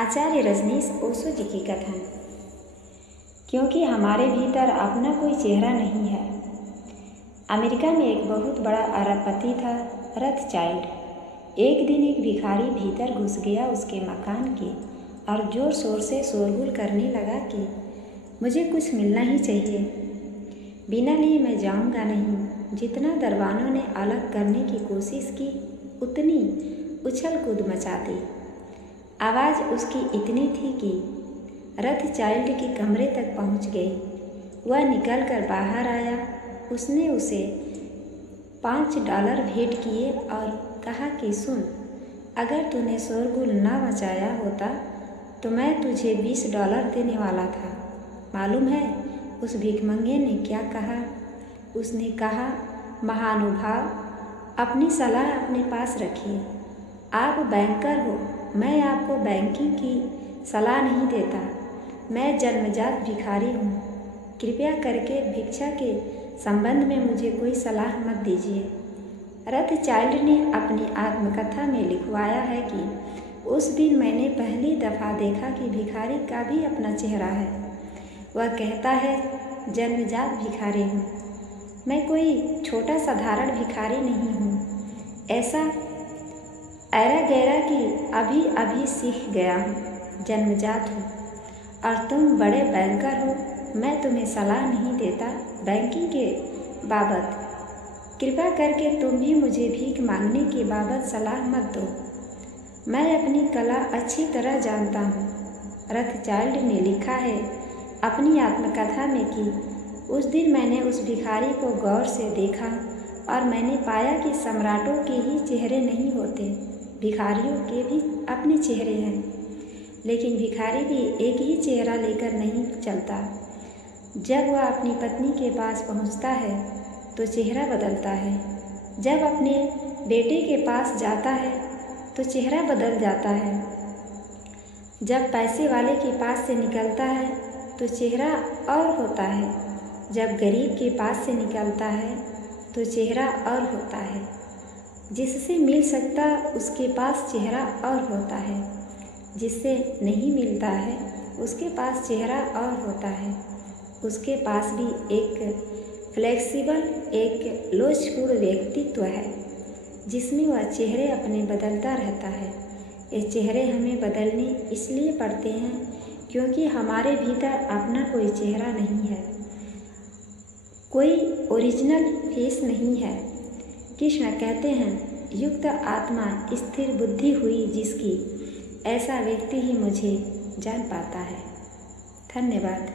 आचार्य रजनीश ओशो जी की कथन। क्योंकि हमारे भीतर अपना कोई चेहरा नहीं है। अमेरिका में एक बहुत बड़ा अरबपति था, रथचाइल्ड। एक दिन एक भिखारी भीतर घुस गया उसके मकान के और जोर शोर से शोरगुल करने लगा कि मुझे कुछ मिलना ही चाहिए, बिना लिए मैं जाऊंगा नहीं। जितना दरबानों ने अलग करने की कोशिश की उतनी उछल कूद मचा दी। आवाज़ उसकी इतनी थी कि रथचाइल्ड के कमरे तक पहुंच गई। वह निकलकर बाहर आया। उसने उसे $5 भेंट किए और कहा कि सुन, अगर तूने शोरगुल ना मचाया होता तो मैं तुझे $20 देने वाला था। मालूम है उस भिखमंगे ने क्या कहा? उसने कहा, महानुभाव, अपनी सलाह अपने पास रखिए। आप बैंकर हो, मैं आपको बैंकिंग की सलाह नहीं देता। मैं जन्मजात भिखारी हूँ। कृपया करके भिक्षा के संबंध में मुझे कोई सलाह मत दीजिए। रथचाइल्ड ने अपनी आत्मकथा में लिखवाया है कि उस दिन मैंने पहली दफ़ा देखा कि भिखारी का भी अपना चेहरा है। वह कहता है, जन्मजात भिखारी हूँ, मैं कोई छोटा साधारण भिखारी नहीं हूँ। ऐसा ऐरा गैरा कि अभी अभी सीख गया हूँ, जन्मजात हूँ। और तुम बड़े बैंकर हो, मैं तुम्हें सलाह नहीं देता बैंकिंग के बाबत। कृपया करके तुम भी मुझे भीख मांगने के बाबत सलाह मत दो। मैं अपनी कला अच्छी तरह जानता हूँ। रथचाइल्ड ने लिखा है अपनी आत्मकथा में कि उस दिन मैंने उस भिखारी को गौर से देखा और मैंने पाया कि सम्राटों के ही चेहरे नहीं होते, भिखारियों के भी अपने चेहरे हैं। लेकिन भिखारी भी एक ही चेहरा लेकर नहीं चलता। जब वह अपनी पत्नी के पास पहुंचता है तो चेहरा बदलता है। जब अपने बेटे के पास जाता है तो चेहरा बदल जाता है। जब पैसे वाले के पास से निकलता है तो चेहरा और होता है। जब गरीब के पास से निकलता है तो चेहरा और होता है। जिससे मिल सकता उसके पास चेहरा और होता है, जिससे नहीं मिलता है उसके पास चेहरा और होता है। उसके पास भी एक फ्लेक्सिबल, एक लोचपूर्ण व्यक्तित्व है जिसमें वह चेहरे अपने बदलता रहता है। ये चेहरे हमें बदलने इसलिए पड़ते हैं क्योंकि हमारे भीतर अपना कोई चेहरा नहीं है, कोई ओरिजिनल फेस नहीं है। कृष्ण कहते हैं, युक्त आत्मा स्थिर बुद्धि हुई जिसकी, ऐसा व्यक्ति ही मुझे जान पाता है। धन्यवाद।